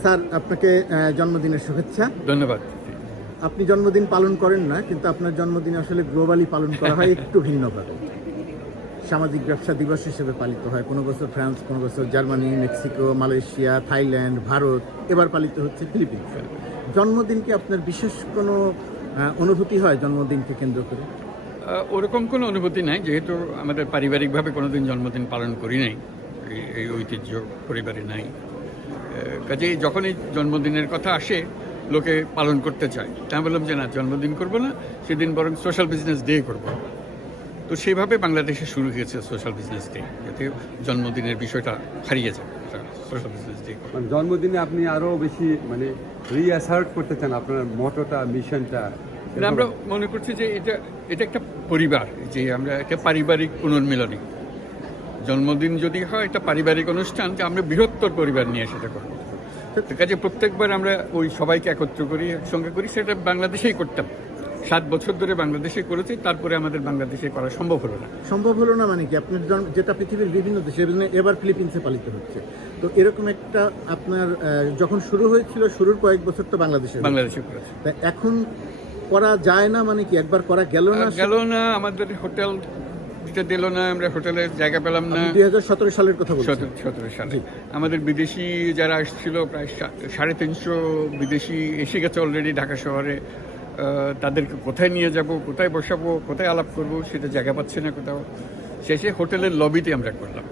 Sir আপনাকে জন্মদিনের শুভেচ্ছা। ধন্যবাদ। আপনি জন্মদিন পালন করেন না কিন্তু আপনার জন্মদিন আসলে গ্লোবালি পালন করা হয় একটু ভিন্নভাবে। সামাজিক ব্যবসা দিবস হিসেবে পালিত হয়। কোনো বছর ফ্রান্স কোনো বছর Germany Mexico Malaysia Thailand Bharat এবার পালিত হচ্ছে ফিলিপিন্স। জন্মদিন কি আপনার বিশেষ কোনো অনুভূতি হয় জন্মদিনকে কেন্দ্র করে? ওরকম কোনো অনুভূতি নাই যেহেতু আমাদের পারিবারিকভাবে কোনোদিন জন্মদিন পালন করি নাই। এই- ঐতিহ্য পরিবারে নাই। কাজেই যখনই জন্মদিনের কথা আসে লোকে পালন করতে চায়। তা বললাম যে না জন্মদিন করব না সেদিন বরং সোশ্যাল বিজনেস ডে করব। তো সেইভাবে বাংলাদেশে শুরু হয়েছে সোশ্যাল বিজনেস ডে যাতে জন্মদিনের বিষয়টা হারিয়ে যায়। সোশ্যাল বিজনেস ডে জন্মদিনে আপনি আরও বেশি মানে রিঅ্যাসার্ট করতে চান আপনার মোটোটা মিশনটা আমরা মনে করছি যে এটা এটা একটা পরিবার যে আমরা একটা পারিবারিক পুনর্মিলনী। জন্মদিন যদি হয় এটা পারিবারিক অনুষ্ঠান যে আমরা বৃহত্তর পরিবার নিয়ে সেটা করব। তো কাজে প্রত্যেকবার আমরা ওই সবাইকে একত্র করি একসঙ্গে করি সেটা বাংলাদেশেই করতাম। সাত বছর ধরে বাংলাদেশে করেছি তারপরে আমাদের বাংলাদেশে করা সম্ভব হলো না। সম্ভব হলো না মানে কি? আপনার যেটা পৃথিবীর বিভিন্ন দেশে এবং এবার ফিলিপিন্সে পালিত হচ্ছে। তো এরকম একটা আপনার যখন শুরু হয়েছিল শুরুর কয়েক বছর তো বাংলাদেশে বাংলাদেশে করেছি। তা এখন করা যায় না মানে কি? একবার করা গেল না গেল না আমাদের হোটেল দিতে দিল না আমরা হোটেলে জায়গা পেলাম না। দুই হাজার সতেরো সালের কথা বলছি সতেরো সালে। আমাদের বিদেশি যারা আসছিল প্রায় সাড়ে তিনশো বিদেশি এসে গেছে অলরেডি ঢাকা শহরে। তাদেরকে কোথায় নিয়ে যাব কোথায় বসাবো কোথায় আলাপ করব সেটা জায়গা পাচ্ছে না কোথাও। শেষে হোটেলের লবিতে আমরা করলাম।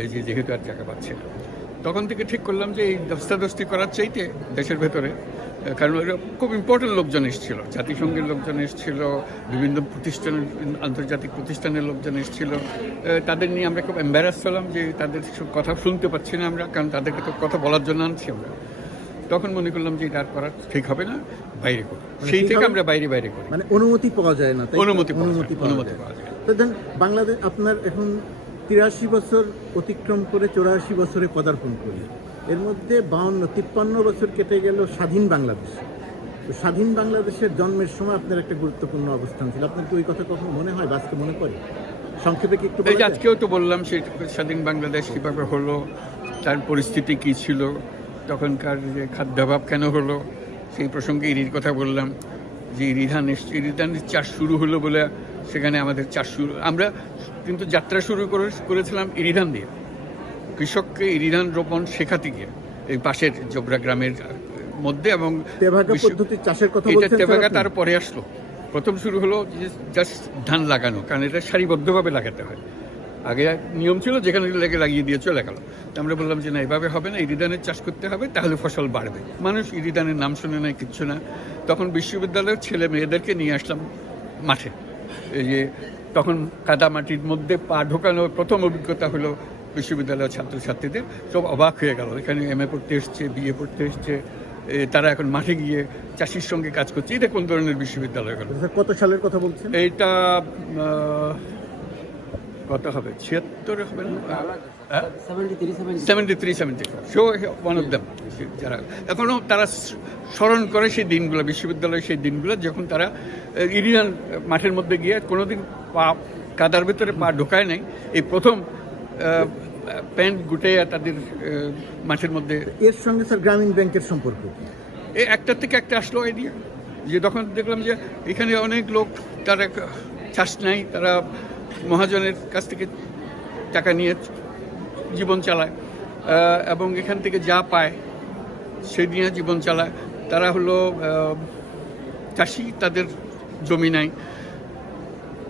এই যে যেহেতু আর জায়গা পাচ্ছে না। তখন থেকে ঠিক করলাম যে এই দস্তাদস্তি করার চাইতে দেশের ভেতরে কারণ খুব ইম্পর্টেন্ট লোকজন এসেছিল। জাতিসংঘের লোকজন এসেছিল বিভিন্ন প্রতিষ্ঠানের আন্তর্জাতিক প্রতিষ্ঠানের লোকজন এসেছিল। তাদের নিয়ে আমরা খুব এম্বারাস হলাম যে তাদের কথা শুনতে পাচ্ছি না আমরা কারণ তাদেরকে তো কথা বলার জন্য আনছি আমরা। তখন মনে করলাম যে এটা আর করা ঠিক হবে না বাইরে করি সেই থেকে আমরা বাইরে বাইরে করি। মানে অনুমতি পাওয়া যায় না অনুমতি অনুমতি অনুমতি পাওয়া যায়। তো দেন বাংলাদেশ আপনার এখন তিরাশি বছর অতিক্রম করে চৌরাশি বছরে পদার্পণ করি এর মধ্যে বাউন্ন তিপ্পান্ন বছর কেটে গেল স্বাধীন বাংলাদেশ। তো স্বাধীন বাংলাদেশের জন্মের সময় আপনার একটা গুরুত্বপূর্ণ অবস্থান ছিল। আপনার কি ওই কথা কখনো মনে হয় বাস্তব মনে করে সংক্ষেপে কি একটু? আজকেও তো বললাম সেই স্বাধীন বাংলাদেশ কীভাবে হলো তার পরিস্থিতি কী ছিল তখনকার যে খাদ্যাভাব কেন হলো সেই প্রসঙ্গে ইরির কথা বললাম যে ইরিধান এসছে ইরিধানের চাষ শুরু হলো বলে সেখানে আমাদের চাষ শুরু আমরা কিন্তু যাত্রা শুরু করে করেছিলাম ইরিধান দিয়ে কৃষককে ইরিধান রোপণ শেখাতে গিয়ে এই পাশের জোবরা গ্রামের মধ্যে এবং তেভাগা এটা বলছেন স্যার তেবাগা আপনি? তার পরে আসলো। প্রথম শুরু হলো জাস্ট ধান লাগানো কারণ এটা সারিবদ্ধভাবে লাগাতে হয়। আগে নিয়ম ছিল যেখানে লেগে লাগিয়ে দিয়ে চলে গেল আমরা বললাম যে না এভাবে হবে না ইরিদানের চাষ করতে হবে তাহলে ফসল বাড়বে। মানুষ ইরিদানের নাম শুনে নেয় কিচ্ছু না। তখন বিশ্ববিদ্যালয়ের ছেলে মেয়েদেরকে নিয়ে আসলাম মাঠে। এই যে তখন কাদা মাটির মধ্যে পা ঢোকানো প্রথম অভিজ্ঞতা হলো বিশ্ববিদ্যালয়ের ছাত্রছাত্রীদের সব অবাক হয়ে গেল। এখানে এম এ পড়তে এসছে বিএ পড়তে এসছে তারা এখন মাঠে গিয়ে চাষির সঙ্গে কাজ করছে। এটা কোন ধরনের বিশ্ববিদ্যালয় স্যার, কত সালের কথা বলছেন? এইটা কত হবে? ছিয়াত্তরে হবে না? Seventy three seventy four so one of them যারা। এখনও তারা স্মরণ করে সেই দিনগুলো বিশ্ববিদ্যালয়ের সেই দিনগুলো যখন তারা ইরিয়ান মাঠের মধ্যে গিয়ে কোনোদিন পা কাদার ভেতরে পা ঢোকায় নাই। এই প্রথম প্যান্ট গুটে তাদের মাঠের মধ্যে এর সঙ্গে স্যার গ্রামীণ ব্যাংকের সম্পর্ক? এই একটার থেকে একটা আসলো আইডিয়া যে তখন দেখলাম যে এখানে অনেক লোক তারা চাষ নাই তারা মহাজনের কাছ থেকে টাকা নিয়ে জীবন চালায় এবং এখান থেকে যা পায় সেই নিয়ে জীবন চালায়। তারা হলো চাষি তাদের জমি নাই।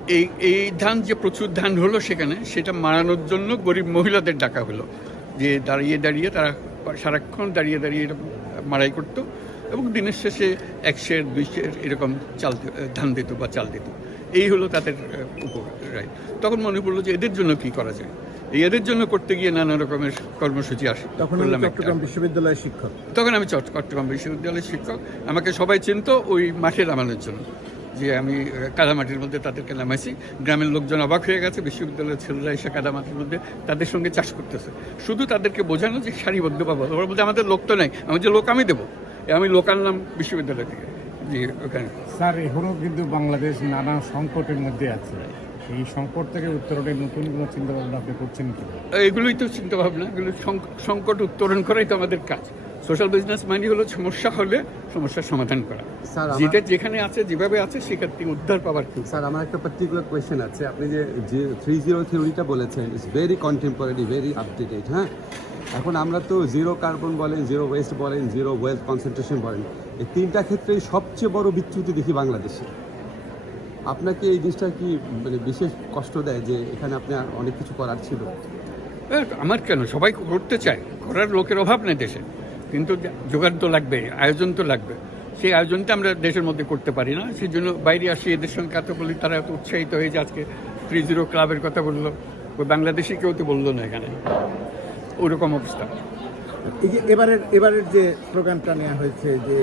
এই এই ধান যে প্রচুর ধান হলো সেখানে সেটা মারানোর জন্য গরিব মহিলাদের ডাকা হলো। যে দাঁড়িয়ে দাঁড়িয়ে তারা সারাক্ষণ দাঁড়িয়ে দাঁড়িয়ে মারাই করতো এবং দিনের শেষে এক শের দুই শের এরকম চাল ধান দিত বা চাল দিত। এই হলো তাদের উপরায় তখন মনে পড়ল যে এদের জন্য কি করা যায়? এই এদের জন্য করতে গিয়ে নানা রকমের কর্মসূচি আসে তখন চট্টগ্রাম বিশ্ববিদ্যালয়ের শিক্ষক। তখন আমি চট- চট্টগ্রাম বিশ্ববিদ্যালয়ের শিক্ষক। আমাকে সবাই চিনত ওই মাঠে নামানোর জন্য। যে আমি কাদামাটির মধ্যে তাদেরকে নামাইছি। গ্রামের লোকজন অবাক হয়ে গেছে বিশ্ববিদ্যালয়ের ছেলেরা এসে কাদামাটির মধ্যে তাদের সঙ্গে চাষ করতেছে। শুধু তাদেরকে বোঝানো যে সারিবদ্ধ পাবো ওরা বলছে আমাদের লোক তো নাই আমি যে লোক আমি দেবো। আমি লোক আনলাম বিশ্ববিদ্যালয় থেকে জি ওখানে। স্যার এখনও কিন্তু বাংলাদেশ নানা সংকটের মধ্যে আছে। এই সংকট থেকে উত্তরণের নতুন কোনো চিন্তা ভাবনা আপনি করছেন কি এগুলোই তো চিন্তা ভাবনা এগুলো সংকট উত্তরণ করাই তো আমাদের কাজ। সোশ্যাল বিজনেস মানে হলো সমস্যা হলে সমস্যার সমাধান করা। স্যার, যেটা যেখানে আছে যেভাবে আছে সেখান থেকে উদ্ধার পাওয়ার কি? স্যার আমার একটা পার্টিকুলার কোয়েশ্চেন আছে। আপনি যে যে থ্রি জিরো থিওরিটা বলেছেন it's very contemporary very updated হ্যাঁ? এখন আমরা তো জিরো কার্বন বলেন জিরো ওয়েস্ট বলেন জিরো ওয়েলথ কনসেন্ট্রেশন বলেন এই তিনটা ক্ষেত্রেই সবচেয়ে বড় বিচ্যুতি দেখি বাংলাদেশে। আপনাকে এই জিনিসটা কি মানে বিশেষ কষ্ট দেয় যে এখানে আপনি অনেক কিছু করার ছিল? আমার কেন? সবাই করতে চায়। করার লোকের অভাব নেই দেশে। কিন্তু জোগাড় তো লাগবে, আয়োজন তো লাগবে। সেই আয়োজনটা আমরা দেশের মধ্যে করতে পারি না। সেই জন্য বাইরে আসি, এদের সঙ্গে কথা বলি, তারা এত উৎসাহিত হয়েছে আজকে থ্রি জিরো ক্লাবের কথা বলল। ওই বাংলাদেশি কেউ তো বলল না এখানে। ওরকম অবস্থা। এই যে এবারের এবারের যে প্রোগ্রামটা নেওয়া হয়েছে, যে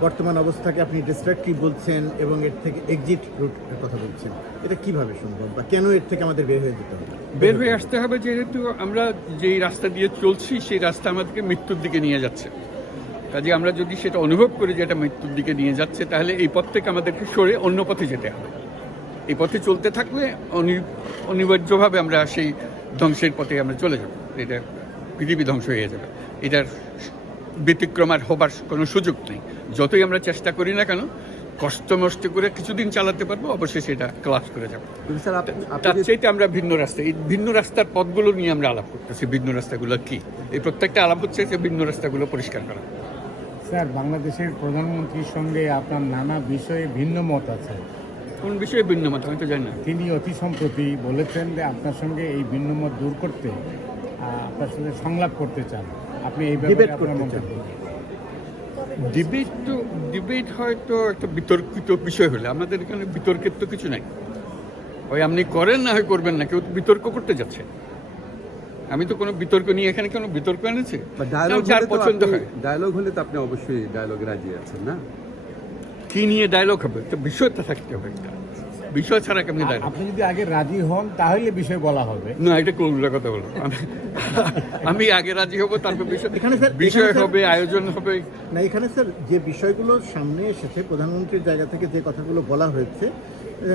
বর্তমান অবস্থাকে আপনি ডিস্ট্রাকটিভ বলছেন এবং এর থেকে এক্সিট রুটের কথা বলছেন। এটা কীভাবে সম্ভব বা কেন এর থেকে আমাদের বের হয়ে যেতে হবে? বের হয়ে আসতে হবে যেহেতু আমরা যেই রাস্তা দিয়ে চলছি, সেই রাস্তা আমাদেরকে মৃত্যুর দিকে নিয়ে যাচ্ছে। কাজে আমরা যদি সেটা অনুভব করি যে এটা মৃত্যুর দিকে নিয়ে যাচ্ছে, তাহলে এই পথ থেকে আমাদেরকে সরে অন্য পথে যেতে হবে। এই পথে চলতে থাকলে অনি- অনিবার্যভাবে আমরা সেই ধ্বংসের পথে আমরা চলে যাব। এটা পৃথিবী ধ্বংস হয়ে যাবে। এটার ব্যতিক্রম আর হবার কোনো সুযোগ নেই। যতই আমরা চেষ্টা করি না কেন কষ্ট মষ্ট করে কিছুদিন চালাতে পারব অবশ্যই সেটা ক্লাস করে যাব। তার চাইতে আমরা ভিন্ন রাস্তা। এই ভিন্ন রাস্তার পথগুলো নিয়ে আমরা আলাপ করতেছি। ভিন্ন রাস্তাগুলো কি? এই প্রত্যেকটা আলাপ হচ্ছে যে ভিন্ন রাস্তাগুলো পরিষ্কার করা। স্যার বাংলাদেশের প্রধানমন্ত্রীর সঙ্গে আপনার নানা বিষয়ে ভিন্ন মত আছে। কোন বিষয়ে ভিন্ন মত? আমি তো জানি না। তিনি অতি সম্প্রতি বলেছেন যে আপনার সঙ্গে এই ভিন্ন মত দূর করতে আপনার সঙ্গে সংলাপ করতে চান। আপনি এই ব্যাপারে আপনার। মন্তব্য? ডিবেট তো ডিবেট হয়তো একটা বিতর্কিত বিষয় হলে আমাদের এখানে বিতর্কের তো কিছু নাই। ওই আপনি করেন না হয় করবেন না কেউ বিতর্ক করতে যাচ্ছে। আমি তো কোনো বিতর্ক নিয়ে এখানে কোনো বিতর্ক এনেছি? যার পছন্দ আপনি হয়। ডায়লগ হলে তো আপনি অবশ্যই ডায়লগে রাজি আছেন না? কি নিয়ে ডায়লগ হবে? তো বিষয়টা থাকতে হবে একটা। বিষয় ছাড়া কেমনি ডায়লগ আপনি যদি আগে রাজি হন তাহলে বিষয় বলা হবে। না এটা কোনগুলো কথা বলো। আমি- আগে রাজি হব তারপর বিষয় এখানে স্যার- বিষয় হবে আয়োজন হবে। না এখানে স্যার যে বিষয়গুলো সামনে এসেছে প্রধানমন্ত্রীর জায়গা থেকে যে কথাগুলো বলা হয়েছে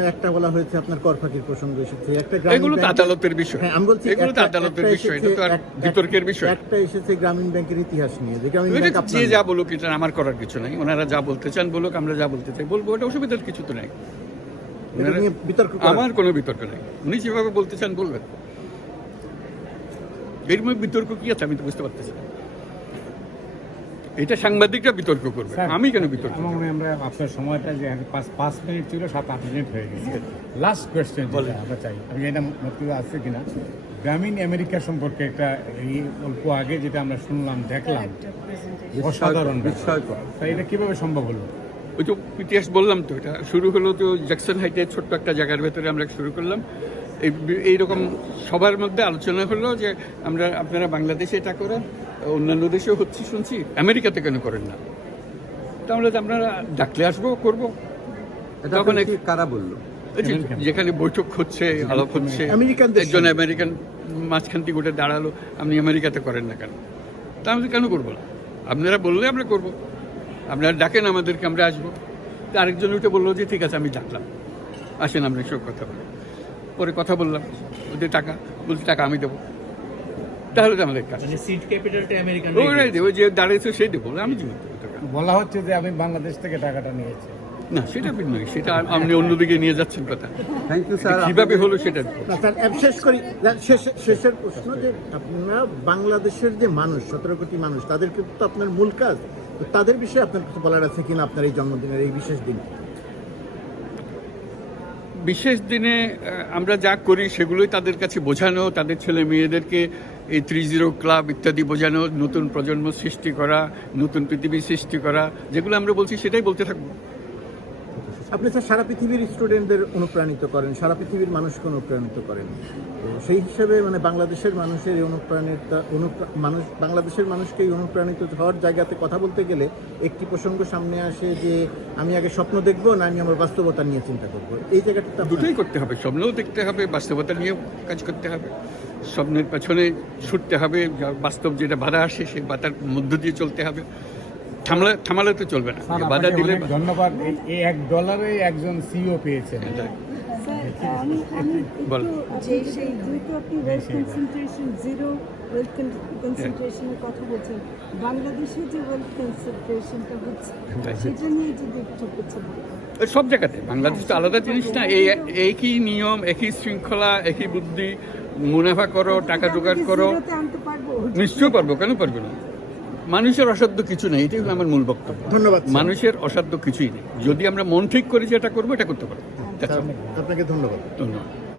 একটা বলা হয়েছে আপনার কর ফাঁকির প্রসঙ্গ এসেছে একটা গ্রামীণ এগুলো তো আদালতের বিষয়। হ্যাঁ আমি বলছি এগুলো তো আদালতের বিষয় এটা তো আর বিতর্কের বিষয়। একটা এসেছে গ্রামীণ ব্যাংকের ইতিহাস নিয়ে যে গ্রামীণ ব্যাংক যে যা বলুক এটা আমার করার কিছু নাই। ওনারা যা বলতে চান বলুক আমরা যা বলতে চাই বলব এটা অসুবিধার কিছু তো নাই এটা নিয়ে বিতর্ক করা- আমার কোনো বিতর্ক নাই। উনি যেভাবে বলতে চান বলবেন। এর মধ্যে বিতর্ক কি আছে আমি তো বুঝতে পারতেছি এটা সাংবাদিকরা বিতর্ক করবে। আমি কেন বিতর্ক আমার মনে আমরা আপনার সময়টা যে পাঁচ পাঁচ মিনিট ছিল সাত আট মিনিট হয়ে গেছে। লাস্ট কোয়েশ্চেন আমরা চাই। আমি এটা মতো আছে কিনা? গ্রামীণ আমেরিকা সম্পর্কে একটা এই অল্প আগে যেটা আমরা শুনলাম দেখলাম। অসাধারণ তা এটা কীভাবে সম্ভব হলো? ওই তো ইতিহাস বললাম তো এটা শুরু হলো তো জ্যাকসন হাইটের ছোট্ট একটা জায়গার ভেতরে আমরা শুরু করলাম। এই এইরকম সবার মধ্যে আলোচনা হলো যে আমরা আপনারা বাংলাদেশে এটা করেন অন্যান্য দেশেও হচ্ছে শুনছি আমেরিকাতে কেন করেন না? তাহলে তো আপনারা ডাকলে আসব করব। তখন কারা বলল? আমেরিকান। যেখানে বৈঠক হচ্ছে আলাপ হচ্ছে আমেরিকানদের একজন আমেরিকান মাঝখান থেকে দাঁড়াল আপনি আমেরিকাতে করেন না কেন? তা আমি কেন করব না? আপনারা বললে আমরা করব। আপনারা ডাকেন আমাদেরকে আমরা আসব। তা আরেকজন উঠে বলল যে ঠিক আছে আমি ডাকলাম। আসেন আমরা সব কথা বলি। পরে কথা বললাম ওদের টাকা। বলছি টাকা আমি দেবো। তাহলে তো আমাদের কাজ। মানে সিট ক্যাপিটালটা আমেরিকান ওরাই দেবো যে দাঁড়িয়েছে সেই দেবো আমি জীবন বলা হচ্ছে যে আমি বাংলাদেশ থেকে টাকাটা নিয়েছি। না সেটা ভিন্ন সেটা আপনি অন্যদিকে নিয়ে যাচ্ছেন কথা। থ্যাংক ইউ স্যার কীভাবে হলো সেটা স্যার শেষ করি। না, শেষের প্রশ্ন যে আপনারা বাংলাদেশের যে মানুষ সতেরো কোটি মানুষ তাদেরকে তো আপনার মূল কাজ তাদের বিষয়ে আপনার কিছু বলার আছে কিনা আপনার এই জন্মদিনের এই বিশেষ দিন? বিশেষ দিনে আমরা যা করি সেগুলোই তাদের কাছে বোঝানো, তাদের ছেলে মেয়েদেরকে এই থ্রি জিরো ক্লাব ইত্যাদি বোঝানো, নতুন প্রজন্ম সৃষ্টি করা, নতুন পৃথিবী সৃষ্টি করা, যেগুলো আমরা বলছি সেটাই বলতে থাকব। আপনি স্যার, সারা পৃথিবীর স্টুডেন্টদের অনুপ্রাণিত করেন, সারা পৃথিবীর মানুষকে অনুপ্রাণিত করেন। তো সেই হিসেবে মানে বাংলাদেশের মানুষের এই অনুপ্রাণের অনুপ্রা- মানুষ, বাংলাদেশের মানুষকে অনুপ্রাণিত হওয়ার জায়গাতে কথা বলতে গেলে একটি প্রসঙ্গ সামনে আসে যে, আমি আগে স্বপ্ন দেখব না আমি আমার বাস্তবতা নিয়ে চিন্তা করব। এই জায়গাটা দুটোই করতে হবে, স্বপ্নও দেখতে হবে, বাস্তবতা নিয়েও কাজ করতে হবে। স্বপ্নের পেছনে ছুটতে হবে বাস্তব যেটা বাধা আসে, সেই বাধার মধ্য দিয়ে চলতে হবে। থামলে থামালে তো চলবে না। বাধা দিলে ধন্যবাদ। এই- এক ডলারে একজন সিও পেয়েছেন। আমি আমি বল। যে সেই যেহেতু আপনি ওয়েলথ কনসেন্ট্রেশন জিরো ওয়েলথ কনসেন্ট্রেশনের কথা বলছেন। বাংলাদেশে যে ওয়েলথ কনসেন্ট্রেশনটা হচ্ছে সেটা নিয়ে যদি একটু কিছু সব জায়গাতে। বাংলাদেশ তো আলাদা জিনিস না। এই একই নিয়ম একই শৃঙ্খলা একই বুদ্ধি। মুনাফা করো টাকা জোগাড় করো। জিরোতে আনতে পারব। নিশ্চয় পারব। কেন পারবে না? মানুষের অসাধ্য কিছু নেই এটাই হলো আমার মূল বক্তব্য। ধন্যবাদ মানুষের অসাধ্য কিছুই নেই। যদি আমরা মন ঠিক করি যে এটা করব এটা করতে পারব। আপনাকে ধন্যবাদ। ধন্যবাদ।